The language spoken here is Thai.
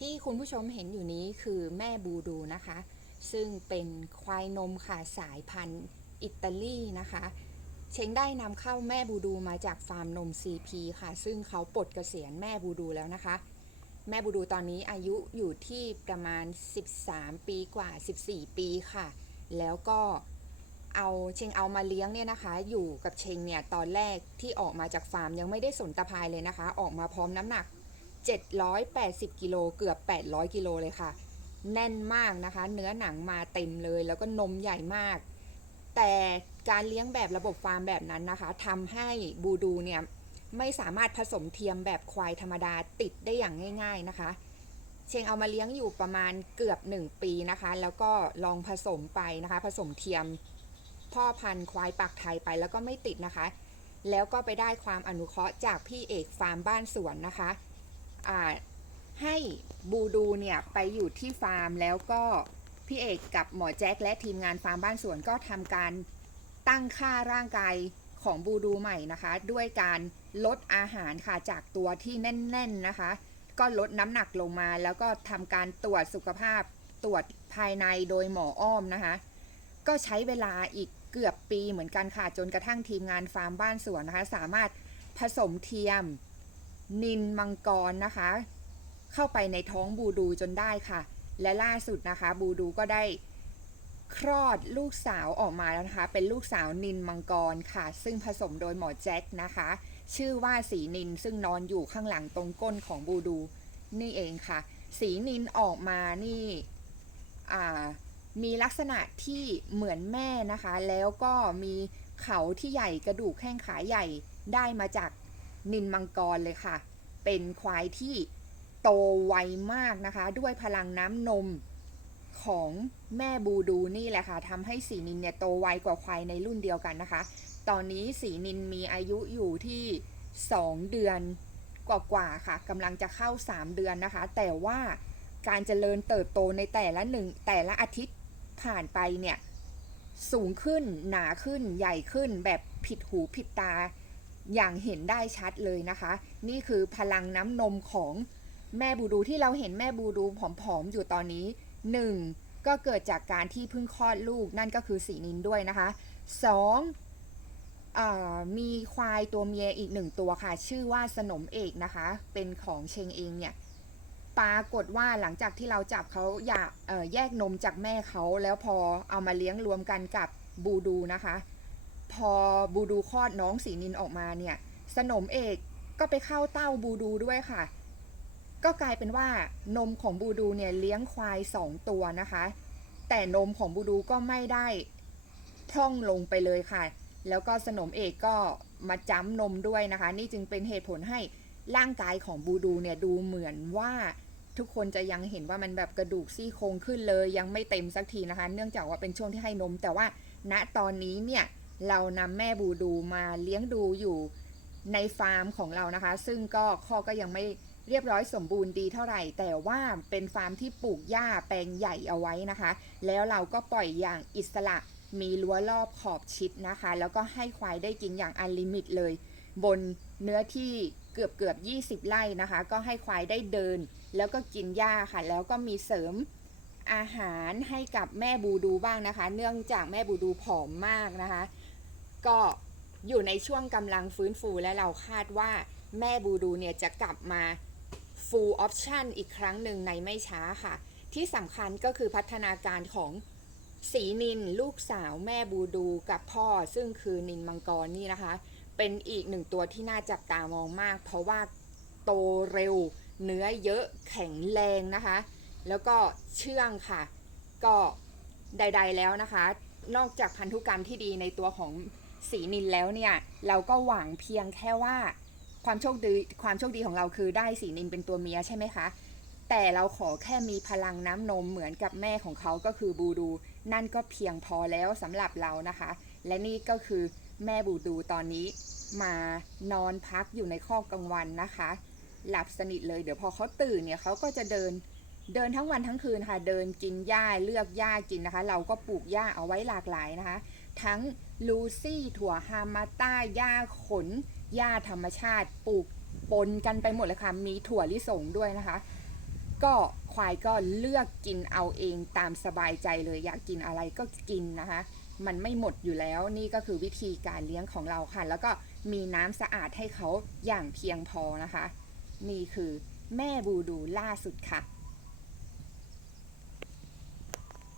ที่คุณผู้ชมเห็นอยู่นี้คือแม่บูดูนะคะ ซึ่งเป็นควายนมค่ะสายพันธุ์อิตาลีนะคะ เชงได้นำเข้าแม่บูดูมาจากฟาร์มนม CP ค่ะ ซึ่งเขาปลดเกษียณแม่บูดูแล้วนะคะ แม่บูดูตอนนี้อายุอยู่ที่ประมาณ 13 ปีกว่า 14 ปีค่ะ แล้วก็เอาเชงเอามาเลี้ยงเนี่ยนะคะ อยู่กับเชงเนี่ยตอนแรกที่ออกมาจากฟาร์มยังไม่ได้สนตะพายเลยนะคะ ออกมาพร้อมน้ำหนัก 780 กิโลเกือบ 800 กิโลเลยค่ะ แน่นมากนะคะ เนื้อหนังมาเต็มเลย แล้วก็นมใหญ่มาก แต่การเลี้ยงแบบระบบฟาร์มแบบนั้นนะคะทำให้บูดูเนี่ยไม่สามารถผสมเทียมแบบควายธรรมดาติดได้อย่างง่าย ๆนะคะ เชงเอามาเลี้ยงอยู่ประมาณเกือบ 1 ปีนะคะ แล้วก็ลองผสมไปนะคะ ผสมเทียมพ่อพันธุ์ควายปักไทยไปแล้วก็ไม่ติดนะคะ แล้วก็ไปได้ความอนุเคราะห์จากพี่เอกฟาร์มบ้านสวนนะคะ บูดูเนี่ยไปอยู่ที่ฟาร์มแล้วก็พี่เอกกับหมอแจ็คและทีมงานฟาร์มบ้านสวนก็ทำการตั้งค่าร่างกายของบูดูใหม่นะคะ ด้วยการลดอาหารค่ะจากตัวที่แน่น ๆนะคะ ก็ลดน้ำหนักลงมาแล้วก็ทำการตรวจสุขภาพตรวจภายในโดยหมออ้อมนะคะ ก็ใช้เวลาอีกเกือบปีเหมือนกันค่ะ จนกระทั่งทีมงานฟาร์มบ้านสวนนะคะ สามารถผสมเทียมนินมังกรนะคะ เข้าไปในท้องบูดูจนได้ค่ะ และล่าสุดนะคะ บูดูก็ได้คลอดลูกสาวออกมาแล้วนะคะ เป็นลูกสาวนินมังกรค่ะ ซึ่งผสมโดยหมอแจ็คนะคะ ชื่อว่าสีนินซึ่งนอนอยู่ข้างหลังตรงก้นของบูดู นี่เองค่ะ สีนินออกมานี่มีลักษณะที่เหมือนแม่นะคะ แล้วก็มีเขาที่ใหญ่กระดูกแข้งขาใหญ่ได้มาจากนินมังกรเลยค่ะ เป็นควายที่ โตไวมากนะคะ ด้วยพลังน้ำนมของแม่บูดูนี่แหละค่ะทำให้สีนินเนี่ยโตไวกว่าควายในรุ่นเดียวกันนะคะ ตอนนี้สีนินมีอายุอยู่ที่ 2 เดือนกว่าๆค่ะกำลังจะเข้า 3 เดือนนะคะ แต่ว่าการเจริญเติบโตในแต่ละหนึ่งแต่ละอาทิตย์ผ่านไปเนี่ยสูงขึ้นหนาขึ้นใหญ่ขึ้นแบบผิดหูผิดตาอย่างเห็นได้ชัดเลยนะคะ นี่คือพลังน้ำนมของ แม่บูดูที่เราเห็นแม่บูดูผอมๆอยู่ตอนนี้หนึ่งก็เกิดจากการที่เพิ่งคลอดลูกนั่นก็คือสีนินด้วยนะคะสองมีควายตัวเมียอีกหนึ่งตัวค่ะ ชื่อว่าสนมเอกนะคะ เป็นของเชงเองเนี่ยปรากฏว่าหลังจากที่เราจับเขาอยากแยกนมจากแม่เขาแล้วพอเอามาเลี้ยงรวมกันกับบูดูนะคะ พอบูดูคลอดน้องสีนินออกมาเนี่ย สนมเอกก็ไปเข้าเต้าบูดูด้วยค่ะ ก็กลายเป็นว่านมของบูดูเนี่ยเลี้ยงควายสองตัวนะคะ แต่นมของบูดูก็ไม่ได้พร่องลงไปเลยค่ะ แล้วก็สนมเอกก็มาจ้ำนมด้วยนะคะ นี่จึงเป็นเหตุผลให้ร่างกายของบูดูเนี่ยดูเหมือนว่าทุกคนจะยังเห็นว่ามันแบบกระดูกซี่โครงขึ้นเลย ยังไม่เต็มสักทีนะคะ เนื่องจากว่าเป็นช่วงที่ให้นม แต่ว่าณตอนนี้เนี่ยเรานำแม่บูดูมาเลี้ยงดูอยู่ในฟาร์มของเรานะคะ ซึ่งก็ข้อก็ยังไม่ เรียบร้อยสมบูรณ์ดีเท่าไหร่ แต่ว่าเป็นฟาร์มที่ปลูกหญ้าแปลงใหญ่เอาไว้นะคะ แล้วเราก็ปล่อยอย่างอิสระมีรั้วรอบขอบชิดนะคะ แล้วก็ให้ควายได้กินอย่างอันลิมิตเลย บนเนื้อที่เกือบเกือบ 20 ไร่นะคะ ก็ให้ควายได้เดิน แล้วก็กินหญ้าค่ะ แล้วก็มีเสริมอาหารให้กับแม่บูดูบ้างนะคะ เนื่องจากแม่บูดูผอมมากนะคะ ก็อยู่ในช่วงกำลังฟื้นฟูและเราคาดว่าแม่บูดูเนี่ยจะกลับมา full option อีกครั้งหนึ่งในไม่ช้าค่ะ ที่สำคัญก็คือพัฒนาการของสีนินลูกสาวแม่บูดูกับพ่อ ซึ่งคือนินมังกรนี่นะคะ เป็นอีกหนึ่งตัวที่น่าจับตามองมาก เพราะว่าโตเร็ว เนื้อเยอะแข็งแรงนะคะ แล้วก็เชื่องค่ะ ก็ใด ๆแล้วนะคะ นอกจากพันธุกรรมที่ดีในตัวของสีนินแล้วเนี่ย เราก็หวังเพียงแค่ว่า ความโชคดีความโชคดีของเราคือได้สีนินเป็นตัวเมียใช่ไหมคะ แต่เราขอแค่มีพลังน้ำนมเหมือนกับแม่ของเขาก็คือบูดู นั่นก็เพียงพอแล้วสำหรับเรานะคะ และนี่ก็คือแม่บูดูตอนนี้มานอนพักอยู่ในข้อกลางวันนะคะ หลับสนิทเลยเดี๋ยวพอเขาตื่นเนี่ยเขาก็จะเดินเดินทั้งวันทั้งคืนค่ะ เดินกินหญ้าเลือกหญ้ากินนะคะ เราก็ปลูกหญ้าเอาไว้หลากหลายนะคะ ทั้งลูซี่ถั่วฮามาต้าหญ้าขน หญ้าธรรมชาติปลูกปนกันไปหมดเลยค่ะ มีถั่วลิสงด้วยนะคะ ก็ควายก็เลือกกินเอาเองตามสบายใจเลย อยากกินอะไรก็กินนะคะ มันไม่หมดอยู่แล้วนี่ก็คือวิธีการเลี้ยงของเราค่ะ แล้วก็มีน้ำสะอาดให้เขาอย่างเพียงพอนะคะ นี่คือแม่บูดูล่าสุดค่ะ